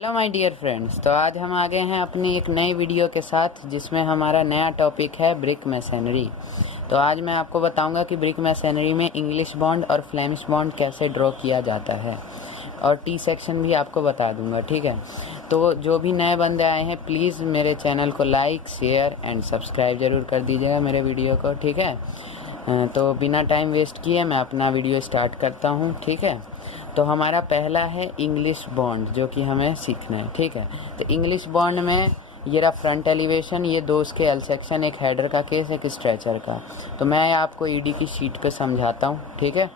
Hello my dear friends. तो आज हम आ गए हैं अपनी एक नई वीडियो के साथ जिसमें हमारा नया टॉपिक है ब्रिक मैसनरी। तो आज मैं आपको बताऊंगा कि ब्रिक मैसनरी में इंग्लिश बॉन्ड और फ्लेमिश बॉन्ड कैसे ड्रॉ किया जाता है और टी सेक्शन भी आपको बता दूंगा, ठीक है। तो जो भी नए बंदे आए हैं प्लीज़ मेरे चैनल को लाइक शेयर एंड सब्सक्राइब ज़रूर कर दीजिएगा मेरे वीडियो को, ठीक है। तो बिना टाइम वेस्ट किए मैं अपना वीडियो स्टार्ट करता हूँ, ठीक है। तो हमारा पहला है इंग्लिश बॉन्ड जो कि हमें सीखना है, ठीक है। तो इंग्लिश बॉन्ड में ये रहा फ्रंट एलिवेशन, ये दो उसके एल सेक्शन, एक हेडर का केस एक स्ट्रेचर का। तो मैं आपको ईडी की शीट को समझाता हूँ, ठीक है।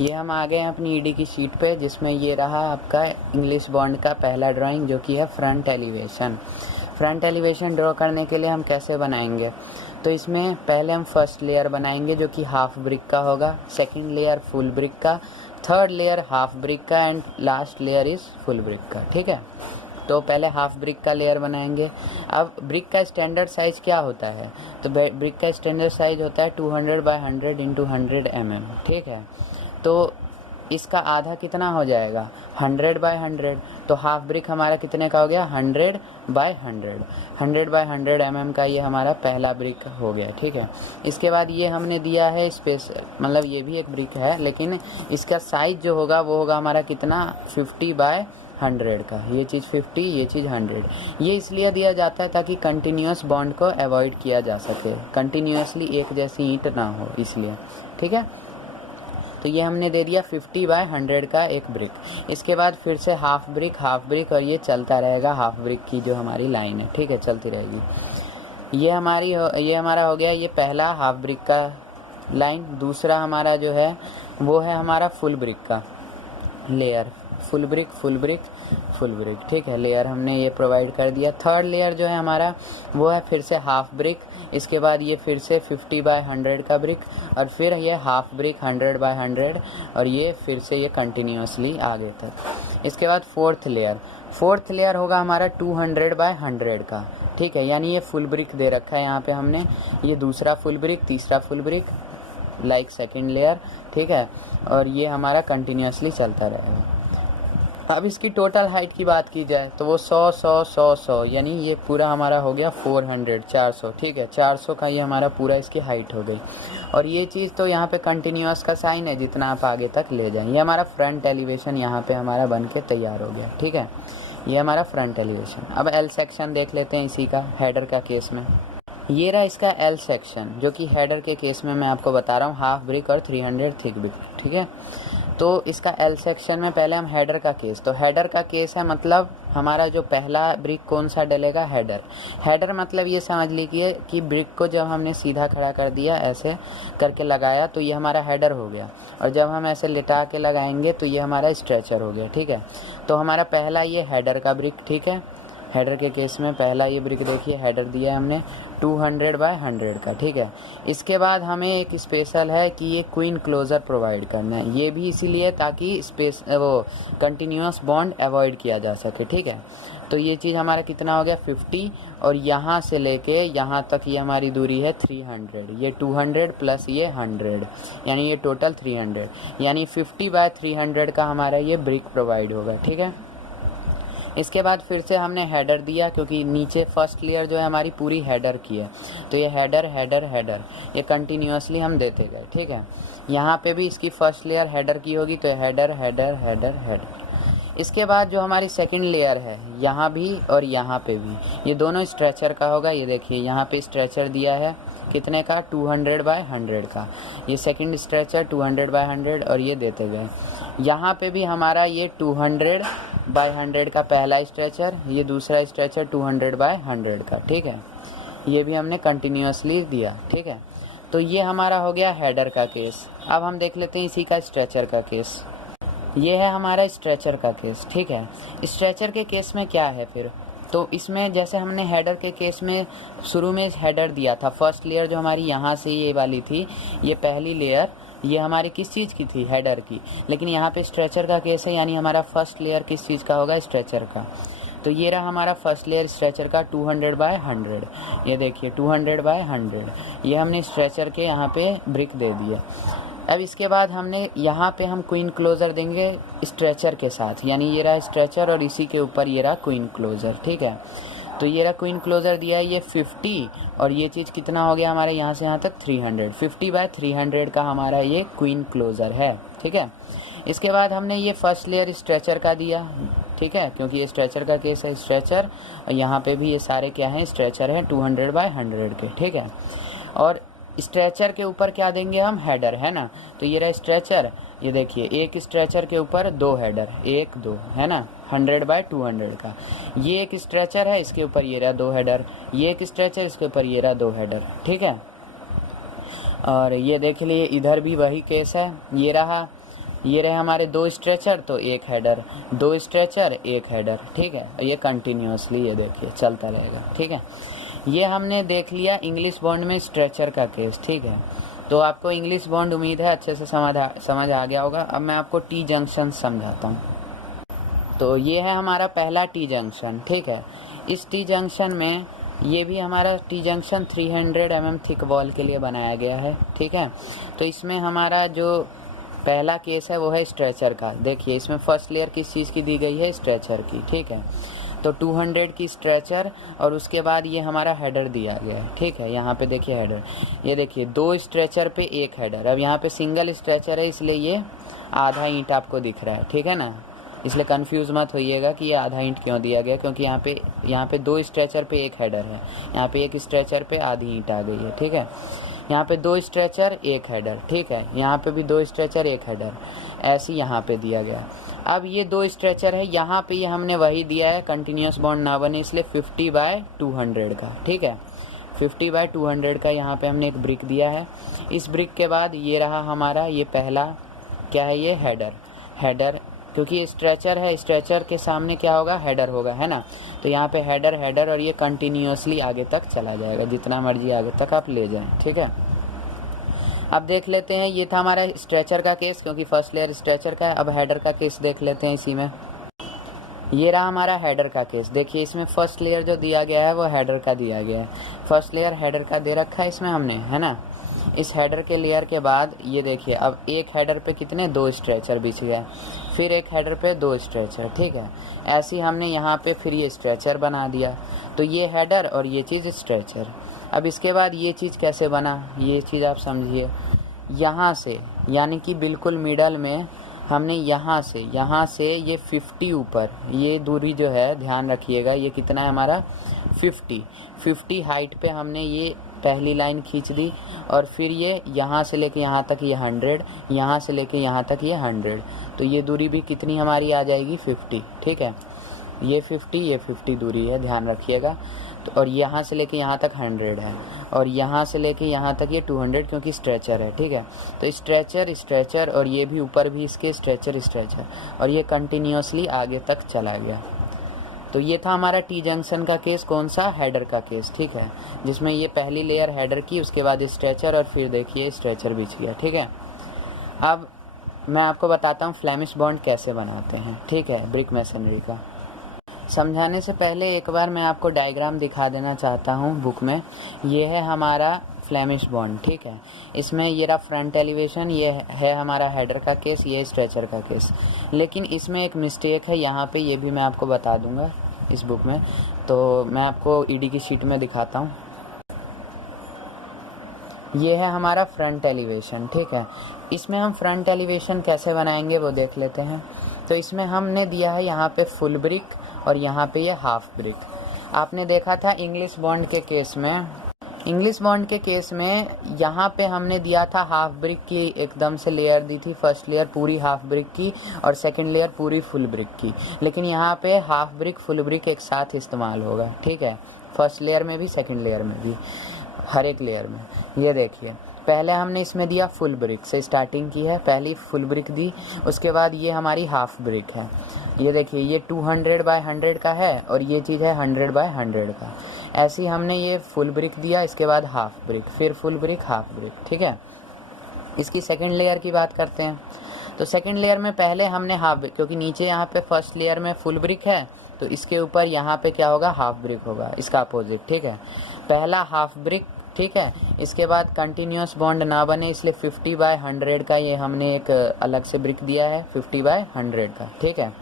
ये हम आ गए हैं अपनी ईडी की शीट पे जिसमें ये रहा आपका इंग्लिश बॉन्ड का पहला ड्राइंग जो कि है front elevation. Front elevation draw करने के लिए हम कैसे बनाएंगे, तो इसमें पहले हम फर्स्ट लेयर बनाएंगे जो कि हाफ ब्रिक का होगा, सेकंड लेयर फुल ब्रिक का, थर्ड लेयर हाफ ब्रिक का and last layer is full brick का, ठीक है। तो पहले हाफ ब्रिक का लेयर बनाएंगे। अब ब्रिक का स्टैंडर्ड साइज़ क्या होता है, तो ब्रिक का स्टैंडर्ड साइज़ होता है 200 बाय 100 इंटू 100 mm, ठीक है। तो इसका आधा कितना हो जाएगा 100 बाय 100, तो हाफ ब्रिक हमारा कितने का हो गया 100 बाय 100, 100 बाय 100 mm का ये हमारा पहला ब्रिक हो गया, ठीक है। इसके बाद ये हमने दिया है स्पेस, मतलब ये भी एक ब्रिक है लेकिन इसका साइज जो होगा वो होगा हमारा कितना 50 बाय 100 का, ये चीज़ 50 ये चीज़ 100। ये इसलिए दिया जाता है ताकि कंटिन्यूस बॉन्ड को अवॉइड किया जा सके, कंटिन्यूसली एक जैसी ईंट ना हो इसलिए, ठीक है। तो ये हमने दे दिया 50 बाय 100 का एक ब्रिक। इसके बाद फिर से हाफ ब्रिक और ये चलता रहेगा, हाफ ब्रिक की जो हमारी लाइन है, ठीक है, चलती रहेगी। ये हमारा हो गया ये पहला हाफ ब्रिक का लाइन। दूसरा हमारा जो है वो है हमारा फुल ब्रिक का लेयर, फुल ब्रिक, ठीक है, लेयर हमने ये प्रोवाइड कर दिया। थर्ड लेयर जो है हमारा वो है फिर से हाफ ब्रिक, इसके बाद ये फिर से 50 बाय 100 का ब्रिक और फिर ये हाफ ब्रिक 100 बाय 100 और ये फिर से ये कंटिन्यूसली आगे तक। इसके बाद फोर्थ लेयर होगा हमारा 200 बाय 100 का, ठीक है, यानी ये फुल ब्रिक दे रखा है यहाँ पे हमने, ये दूसरा फुल ब्रिक, तीसरा full brick like second layer, ठीक है, और ये हमारा कंटिन्यूसली चलता रहेगा। अब इसकी टोटल हाइट की बात की जाए तो वो 100 यानी ये पूरा हमारा हो गया 400, ठीक है, 400 का ये हमारा पूरा इसकी हाइट हो गई। और ये चीज़ तो यहाँ पे कंटिन्यूस का साइन है, जितना आप आगे तक ले जाएं। ये हमारा फ्रंट एलिवेशन यहाँ पे हमारा बन के तैयार हो गया, ठीक है, ये हमारा फ्रंट एलिवेशन। अब एल सेक्शन देख लेते हैं इसी का, हेडर का केस में ये रहा इसका एल सेक्शन जो कि हेडर के केस में मैं आपको बता रहा हूँ, हाफ ब्रिक और 300 थिक ब्रिक, ठीक है। तो इसका एल सेक्शन में पहले हम हेडर का केस, तो हेडर का केस है मतलब हमारा जो पहला ब्रिक कौन सा डलेगा, हेडर मतलब ये समझ लीजिए कि ब्रिक को जब हमने सीधा खड़ा कर दिया ऐसे करके लगाया तो ये हमारा हेडर हो गया, और जब हम ऐसे लिटा के लगाएंगे तो ये हमारा स्ट्रेचर हो गया, ठीक है। तो हमारा पहला ये हेडर का ब्रिक, ठीक है, हेडर के केस में पहला ये ब्रिक देखिए हेडर दिया है हमने 200 बाय 100 का, ठीक है। इसके बाद हमें एक स्पेशल है कि ये क्वीन क्लोजर प्रोवाइड करना है, ये भी इसीलिए ताकि वो कंटिन्यूस बॉन्ड अवॉइड किया जा सके, ठीक है। तो ये चीज़ हमारा कितना हो गया 50 और यहाँ से लेके यहाँ तक ये हमारी दूरी है 300, ये 200 प्लस ये 100 यानी ये टोटल 300, यानी 50 बाय 300 का हमारा ये ब्रिक प्रोवाइड होगा, ठीक है। इसके बाद फिर से हमने हेडर दिया क्योंकि नीचे फर्स्ट लेयर जो है हमारी पूरी हेडर की है, तो ये हेडर ये कंटिन्यूसली हम देते गए, ठीक है। यहाँ पे भी इसकी फर्स्ट लेयर हेडर की होगी तो हेडर। इसके बाद जो हमारी सेकंड लेयर है यहाँ भी और यहाँ पे भी ये दोनों स्ट्रेचर का होगा। ये देखिए यहाँ पे स्ट्रेचर दिया है कितने का 200 बाय 100 का, ये सेकंड स्ट्रेचर 200 बाय 100 और ये देते गए। यहाँ पे भी हमारा ये 200 बाय 100 का पहला स्ट्रेचर, ये दूसरा स्ट्रेचर 200 बाय 100 का, ठीक है, ये भी हमने कंटिन्यूसली दिया, ठीक है। तो ये हमारा हो गया हेडर का केस। अब हम देख लेते हैं इसी का स्ट्रेचर का केस। ये है हमारा स्ट्रेचर का केस, ठीक है। स्ट्रेचर के केस में क्या है फिर, तो इसमें जैसे हमने हेडर के केस में शुरू में हेडर दिया था, फर्स्ट लेयर जो हमारी यहाँ से ये वाली थी, ये पहली लेयर ये हमारी किस चीज़ की थी, हेडर की, लेकिन यहाँ पे स्ट्रेचर का केस है यानी हमारा फर्स्ट लेयर किस चीज़ का होगा, स्ट्रेचर का। तो ये रहा हमारा फर्स्ट लेयर स्ट्रेचर का 200 बाय 100, ये देखिए 200 बाय 100, ये हमने स्ट्रेचर के यहाँ पे ब्रिक दे दिए। अब इसके बाद हमने यहाँ पे हम क्वीन क्लोज़र देंगे स्ट्रेचर के साथ, यानी ये रहा स्ट्रेचर और इसी के ऊपर ये रहा क्वीन क्लोज़र, ठीक है। तो ये रहा क्वीन क्लोज़र दिया है ये 50 और ये चीज़ कितना हो गया हमारे यहाँ से यहाँ तक 300, 50 बाय 300 का हमारा ये क्वीन क्लोज़र है, ठीक है। इसके बाद हमने ये फर्स्ट लेयर स्ट्रेचर का दिया, ठीक है, क्योंकि ये स्ट्रेचर का केस है, स्ट्रेचर, और यहाँ पे भी ये सारे क्या हैं स्ट्रेचर हैं 200 बाय 100 के, ठीक है। और स्ट्रेचर के ऊपर क्या देंगे हम, हेडर, है ना। तो ये रहा स्ट्रेचर, ये देखिए एक स्ट्रेचर के ऊपर 2 हेडर, 1 2, है ना, 100 बाय 200 का। ये एक स्ट्रेचर है, इसके ऊपर ये रहा 2 हेडर, ये एक स्ट्रेचर, इसके ऊपर ये रहा 2 हेडर, ठीक है। और ये देख लिए इधर भी वही केस है, ये रहे हमारे 2 स्ट्रेचर तो 1 हेडर, 2 स्ट्रेचर 1 हेडर, ठीक है। ये कंटिन्यूसली ये देखिए चलता रहेगा, ठीक है। ये हमने देख लिया इंग्लिश बॉन्ड में स्ट्रेचर का केस, ठीक है। तो आपको इंग्लिश बॉन्ड उम्मीद है अच्छे से समझ आ गया होगा। अब मैं आपको टी जंक्शन समझाता हूँ। तो ये है हमारा पहला टी जंक्शन, ठीक है। इस टी जंक्शन में ये भी हमारा T junction 300 mm thick wall के लिए बनाया गया है, ठीक है। तो इसमें हमारा जो पहला केस है वो है स्ट्रेचर का। देखिए इसमें फर्स्ट लेयर किस चीज़ की दी गई है, स्ट्रेचर की, ठीक है। तो 200 की स्ट्रेचर और उसके बाद ये हमारा हेडर दिया गया है, ठीक है। यहाँ पे देखिए हेडर, ये देखिए 2 स्ट्रेचर पे 1 हेडर। अब यहाँ पे सिंगल स्ट्रेचर है इसलिए ये आधा ईंट आपको दिख रहा है, ठीक है ना। इसलिए कंफ्यूज मत होइएगा कि ये आधा ईंट क्यों दिया गया, क्योंकि यहाँ पे 2 स्ट्रेचर पे 1 हेडर है, यहाँ पे 1 स्ट्रेचर पे आधी ईंट आ गई है, ठीक है। यहाँ पे 2 स्ट्रेचर 1 हेडर, ठीक है। यहाँ पे भी 2 स्ट्रेचर 1 हेडर, ऐसे यहाँ पे दिया गया। अब ये 2 स्ट्रेचर है, यहाँ पे ये हमने वही दिया है, कंटिन्यूस बॉन्ड ना बने इसलिए 50 बाय 200 का, ठीक है। 50 बाय 200 का यहाँ पे हमने एक ब्रिक दिया है। इस ब्रिक के बाद ये रहा हमारा ये पहला क्या है, ये हेडर, क्योंकि ये स्ट्रेचर है, स्ट्रेचर के सामने क्या होगा, हेडर होगा, है ना। तो यहाँ पे हेडर और ये कंटिन्यूसली आगे तक चला जाएगा, जितना मर्जी आगे तक आप ले जाएं, ठीक है। अब देख लेते हैं, ये था हमारा स्ट्रेचर का केस, क्योंकि फर्स्ट लेयर स्ट्रेचर का है। अब हेडर का केस देख लेते हैं। इसी में ये रहा हमारा हेडर का केस। देखिए इसमें फर्स्ट लेयर जो दिया गया है वो हेडर का दिया गया है, फर्स्ट लेयर हेडर का दे रखा है इसमें हमने, है ना। इस हेडर के लेयर के बाद ये देखिए अब एक हेडर पे कितने 2 स्ट्रेचर बिछ गए, फिर एक हेडर पे 2 स्ट्रेचर, ठीक है। ऐसे ही हमने यहाँ पे फिर ये स्ट्रेचर बना दिया। तो ये हेडर और ये चीज़ स्ट्रेचर। अब इसके बाद ये चीज़ कैसे बना, ये चीज़ आप समझिए। यहाँ से यानी कि बिल्कुल मिडल में हमने यहाँ से ये 50 ऊपर, ये दूरी जो है ध्यान रखिएगा, ये कितना है हमारा 50 हाइट पे हमने ये पहली लाइन खींच दी। और फिर ये यहाँ से लेके यहाँ तक ये 100, यहाँ से लेके यहाँ तक ये 100। तो ये दूरी भी कितनी हमारी आ जाएगी 50, ठीक है। ये 50 दूरी है, ध्यान रखिएगा। तो और यहाँ से लेके यहाँ तक 100 है, और यहाँ से लेके यहाँ तक ये 200, क्योंकि स्ट्रेचर है, ठीक है। तो स्ट्रेचर और ये भी ऊपर भी इसके स्ट्रेचर और ये कंटिन्यूसली आगे तक चला गया। तो ये था हमारा टी जंक्शन का केस, कौन सा, हेडर का केस, ठीक है, जिसमें ये पहली लेयर हेडर की, उसके बाद स्ट्रेचर और फिर देखिए स्ट्रेचर बिछ गया, ठीक है। अब मैं आपको बताता हूँ फ्लेमिश बॉन्ड कैसे बनाते हैं, ठीक है, ब्रिक मैसनरी का। समझाने से पहले एक बार मैं आपको डायग्राम दिखा देना चाहता हूँ बुक में। ये है हमारा फ्लेमिश बॉन्ड, ठीक है। इसमें ये रहा फ्रंट एलिवेशन, ये है हमारा हेडर का केस, ये स्ट्रेचर का केस। लेकिन इसमें एक मिस्टेक है यहाँ पे, ये भी मैं आपको बता दूंगा इस बुक में। तो मैं आपको ईडी की शीट में दिखाता हूँ। ये है हमारा फ्रंट एलिवेशन, ठीक है। इसमें हम फ्रंट एलिवेशन कैसे बनाएंगे वो देख लेते हैं। तो इसमें हमने दिया है यहाँ पे फुल ब्रिक और यहाँ पे ये हाफ ब्रिक। आपने देखा था इंग्लिश बॉन्ड के केस में यहाँ पे हमने दिया था हाफ ब्रिक की एकदम से लेयर दी थी, फर्स्ट लेयर पूरी हाफ ब्रिक की और सेकंड लेयर पूरी फुल ब्रिक की। लेकिन यहाँ पे हाफ ब्रिक फुल ब्रिक एक साथ इस्तेमाल होगा, ठीक है, फर्स्ट लेयर में भी सेकंड लेयर में भी, हर एक लेयर में। ये देखिए पहले हमने इसमें दिया फुल ब्रिक से स्टार्टिंग की है, पहली फुल ब्रिक दी, उसके बाद ये हमारी हाफ ब्रिक है। ये देखिए ये 200 बाय 100 का है और ये चीज़ है 100 बाय 100 का। ऐसे ही हमने ये फुल ब्रिक दिया, इसके बाद हाफ ब्रिक, फिर फुल ब्रिक, हाफ ब्रिक, ठीक है। इसकी सेकंड लेयर की बात करते हैं। तो सेकंड लेयर में पहले हमने हाफ ब्रिक, क्योंकि नीचे यहाँ पे फर्स्ट लेयर में फुल ब्रिक है तो इसके ऊपर यहाँ पे क्या होगा, हाफ ब्रिक होगा, इसका अपोजिट, ठीक है। पहला हाफ ब्रिक ठीक है। इसके बाद कंटिन्यूस बॉन्ड ना बने इसलिए 50/100 का ये हमने एक अलग से ब्रिक दिया है, 50/100 का, ठीक है।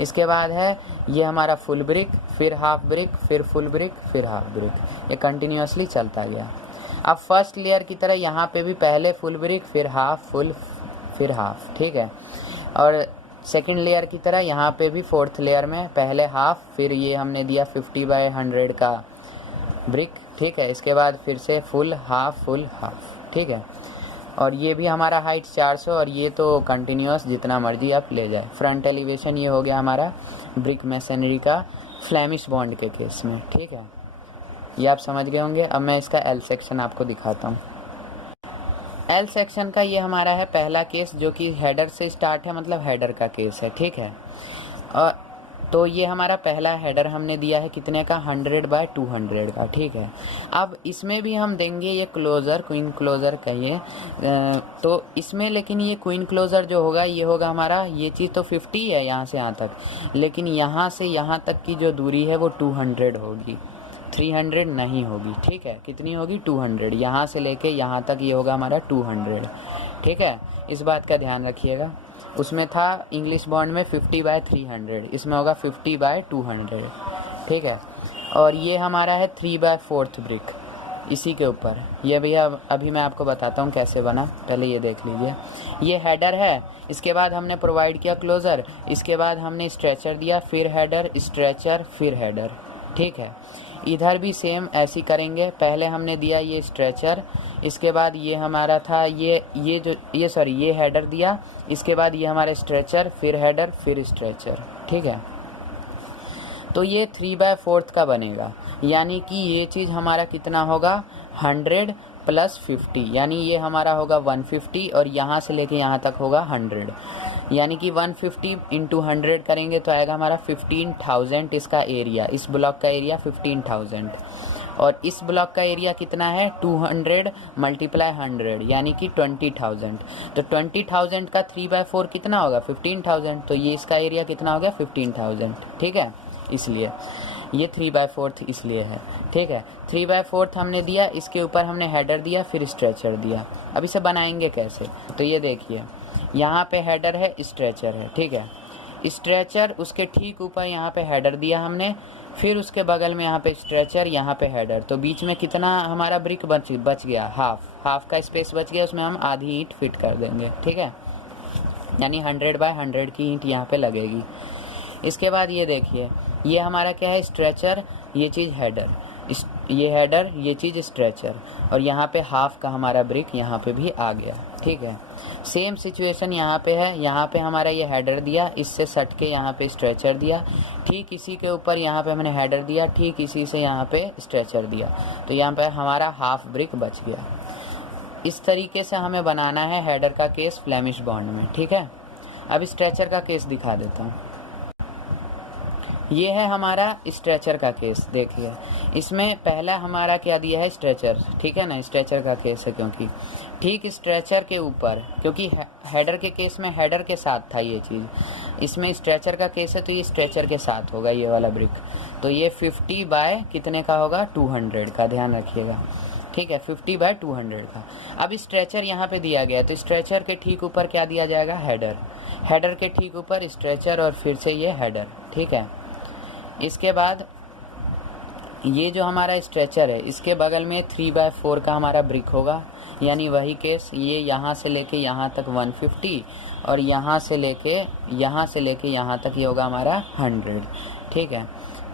इसके बाद है ये हमारा फुल ब्रिक, फिर हाफ ब्रिक, फिर फुल ब्रिक, फिर हाफ ब्रिक, ये कंटिन्यूसली चलता गया। अब फर्स्ट लेयर की तरह यहाँ पे भी पहले फुल ब्रिक, फिर हाफ, फुल, फिर हाफ, ठीक है। और सेकंड लेयर की तरह यहाँ पे भी फोर्थ लेयर में पहले हाफ, फिर ये हमने दिया 50/100 का ब्रिक, ठीक है। इसके बाद फिर से फुल हाफ, ठीक है। और ये भी हमारा हाइट 400 और ये तो कंटिन्यूस जितना मर्जी आप ले जाए। फ्रंट एलिवेशन ये हो गया हमारा ब्रिक मैसनरी का फ्लेमिश बॉन्ड के केस में, ठीक है। ये आप समझ गए होंगे। अब मैं इसका एल सेक्शन आपको दिखाता हूँ। एल सेक्शन का ये हमारा है पहला केस जो कि हेडर से स्टार्ट है, मतलब हेडर का केस है, ठीक है। और तो ये हमारा पहला हेडर हमने दिया है कितने का, 100/200 का, ठीक है। अब इसमें भी हम देंगे ये क्लोज़र, क्वीन क्लोज़र कहिए, तो इसमें लेकिन ये क्वीन क्लोज़र जो होगा ये होगा हमारा, ये चीज़ तो 50 है यहाँ से यहाँ तक, लेकिन यहाँ से यहाँ तक की जो दूरी है वो 200 होगी, 300 नहीं होगी, ठीक है। कितनी होगी, 200। यहाँ से लेके यहाँ तक ये होगा हमारा 200, ठीक है। इस बात का ध्यान रखिएगा। उसमें था इंग्लिश बॉन्ड में 50/300, इसमें होगा 50/200, ठीक है। और ये हमारा है 3/4 ब्रिक इसी के ऊपर। ये भैया अभी मैं आपको बताता हूँ कैसे बना, पहले ये देख लीजिए। ये हेडर है, इसके बाद हमने प्रोवाइड किया क्लोज़र, इसके बाद हमने स्ट्रेचर दिया, फिर हेडर, स्ट्रेचर, फिर हेडर, ठीक है। इधर भी सेम ऐसी करेंगे। पहले हमने दिया ये स्ट्रेचर, इसके बाद ये हमारा था ये हेडर दिया, इसके बाद ये हमारा स्ट्रेचर, फिर हेडर, फिर स्ट्रेचर, ठीक है। तो ये 3/4 का बनेगा, यानी कि ये चीज़ हमारा कितना होगा, 100 + 50, यानी ये हमारा होगा 150 और यहाँ से लेके यहाँ तक होगा 100, यानी कि 150 × 100 करेंगे तो आएगा हमारा 15,000 इसका एरिया, इस ब्लॉक का एरिया 15,000। और इस ब्लॉक का एरिया कितना है, 200 × 100 यानी कि 20,000। तो 20,000 का 3/4 कितना होगा, 15,000। तो ये इसका एरिया कितना हो गया, 15,000, ठीक है। इसलिए ये 3/4 इसलिए है, ठीक है। 3/4 हमने दिया, इसके ऊपर हमने हेडर दिया, फिर स्ट्रेचर दिया। अब इसे बनाएंगे कैसे, तो ये देखिए यहाँ पे हेडर है, स्ट्रेचर है, ठीक है। स्ट्रेचर उसके ठीक ऊपर यहाँ पे हेडर दिया हमने, फिर उसके बगल में यहाँ पे स्ट्रेचर, यहाँ पे हेडर, तो बीच में कितना हमारा ब्रिक बच गया, हाफ का स्पेस बच गया, उसमें हम आधी ईंट फिट कर देंगे, ठीक है। यानी 100/100 की ईंट यहाँ पे लगेगी। इसके बाद ये देखिए ये हमारा क्या है, स्ट्रेचर, ये चीज़ हेडर, ये हेडर, ये चीज़ स्ट्रेचर, और यहाँ पे हाफ का हमारा ब्रिक यहाँ पे भी आ गया, ठीक है। सेम सिचुएशन यहाँ पे है, यहाँ पे हमारा ये हेडर दिया, इससे सट के यहाँ पे स्ट्रेचर दिया, ठीक इसी के ऊपर यहाँ पे हमने हेडर दिया, ठीक इसी से यहाँ पे स्ट्रेचर दिया, तो यहाँ पे हमारा हाफ ब्रिक बच गया। इस तरीके से हमें बनाना है हेडर का केस फ्लेमिश बॉन्ड में, ठीक है। अब स्ट्रेचर का केस दिखा देता हूँ। ये है हमारा स्ट्रेचर का केस, देखिए इसमें पहला हमारा क्या दिया है, स्ट्रेचर, ठीक है ना, स्ट्रेचर का केस है, क्योंकि ठीक स्ट्रेचर के ऊपर, क्योंकि हेडर के केस में हेडर के साथ था ये चीज़, इसमें स्ट्रेचर का केस है तो ये स्ट्रेचर के साथ होगा ये वाला ब्रिक। तो ये 50 बाय कितने का होगा, 200 का, ध्यान रखिएगा, ठीक है, 50/200 का। अब स्ट्रेचर यहाँ पे दिया गया, तो स्ट्रेचर के ठीक ऊपर क्या दिया जाएगा, हेडर, हेडर के ठीक ऊपर स्ट्रेचर और फिर से ये हेडर, ठीक है। इसके बाद ये जो हमारा स्ट्रेचर है इसके बगल में 3/4 का हमारा ब्रिक होगा, यानी वही केस, ये यहाँ से लेके यहाँ तक 150 और यहाँ से लेके यहाँ तक ये होगा हमारा 100, ठीक है।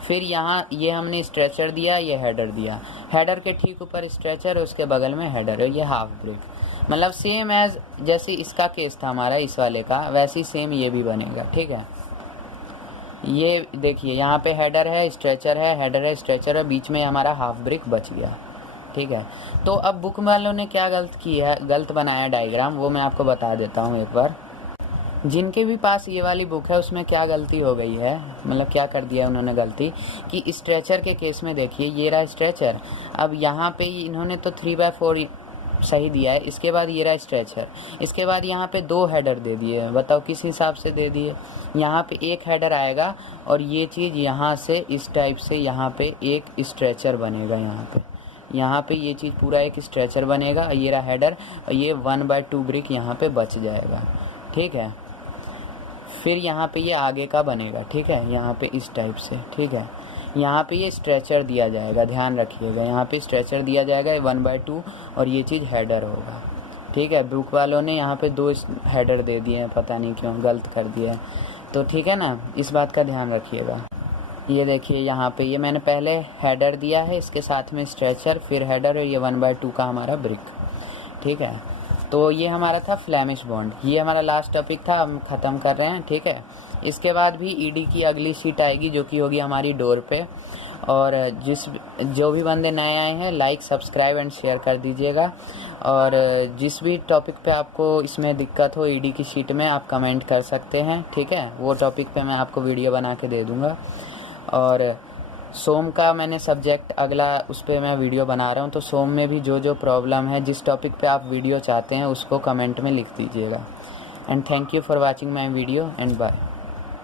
फिर यहाँ ये हमने स्ट्रेचर दिया, ये हेडर दिया, हेडर के ठीक ऊपर स्ट्रेचर और उसके बगल में हेडर है, ये हाफ ब्रिक, मतलब सेम एज जैसे इसका केस था हमारा इस वाले का, वैसे ही सेम ये भी बनेगा, ठीक है। ये देखिए यहाँ पे हेडर है, स्ट्रेचर है, हेडर है, स्ट्रेचर है, बीच में हमारा हाफ ब्रिक बच गया, ठीक है। तो अब बुक वालों ने क्या गलत बनाया डायग्राम, वो मैं आपको बता देता हूँ एक बार। जिनके भी पास ये वाली बुक है उसमें क्या गलती हो गई है, मतलब क्या कर दिया उन्होंने गलती, कि स्ट्रेचर के केस में देखिए ये रहा स्ट्रेचर, अब यहाँ पे इन्होंने तो 3/4 सही दिया है, इसके बाद ये रहा स्ट्रेचर, इसके बाद यहाँ पे 2 हेडर दे दिए, बताओ किस हिसाब से दे दिए। यहाँ पे एक हेडर आएगा और ये चीज़ यहाँ से इस टाइप से यहाँ पे एक स्ट्रेचर बनेगा यहाँ पे, यहाँ पे ये चीज़ पूरा एक स्ट्रेचर बनेगा, ये रहा हेडर, और ये 1/2 ब्रिक यहाँ पे बच जाएगा, ठीक है। फिर यहाँ पे ये आगे का बनेगा, ठीक है, यहाँ पे इस टाइप से, ठीक है। यहाँ पे ये स्ट्रेचर दिया जाएगा, ध्यान रखिएगा, यहाँ पे स्ट्रेचर दिया जाएगा 1/2 और ये चीज़ हेडर होगा, ठीक है। बुक वालों ने यहाँ पे 2 हेडर दे दिए हैं, पता नहीं क्यों गलत कर दिया है, तो ठीक है ना, इस बात का ध्यान रखिएगा। ये देखिए यहाँ पे ये मैंने पहले हेडर दिया है, इसके साथ में स्ट्रेचर, फिर हेडर, और ये 1/2 का हमारा ब्रिक, ठीक है। तो ये हमारा था फ्लेमिश बॉन्ड, ये हमारा लास्ट टॉपिक था, हम ख़त्म कर रहे हैं, ठीक है। इसके बाद भी ईडी की अगली शीट आएगी जो कि होगी हमारी डोर पे। और जो भी बंदे नए आए हैं, लाइक सब्सक्राइब एंड शेयर कर दीजिएगा। और जिस भी टॉपिक पे आपको इसमें दिक्कत हो ईडी की शीट में, आप कमेंट कर सकते हैं, ठीक है। वो टॉपिक पे मैं आपको वीडियो बना के दे दूँगा। और सोम का मैंने सब्जेक्ट अगला उस पर मैं वीडियो बना रहा हूँ, तो सोम में भी जो प्रॉब्लम है, जिस टॉपिक पे आप वीडियो चाहते हैं, उसको कमेंट में लिख दीजिएगा। And thank you for watching my video and bye.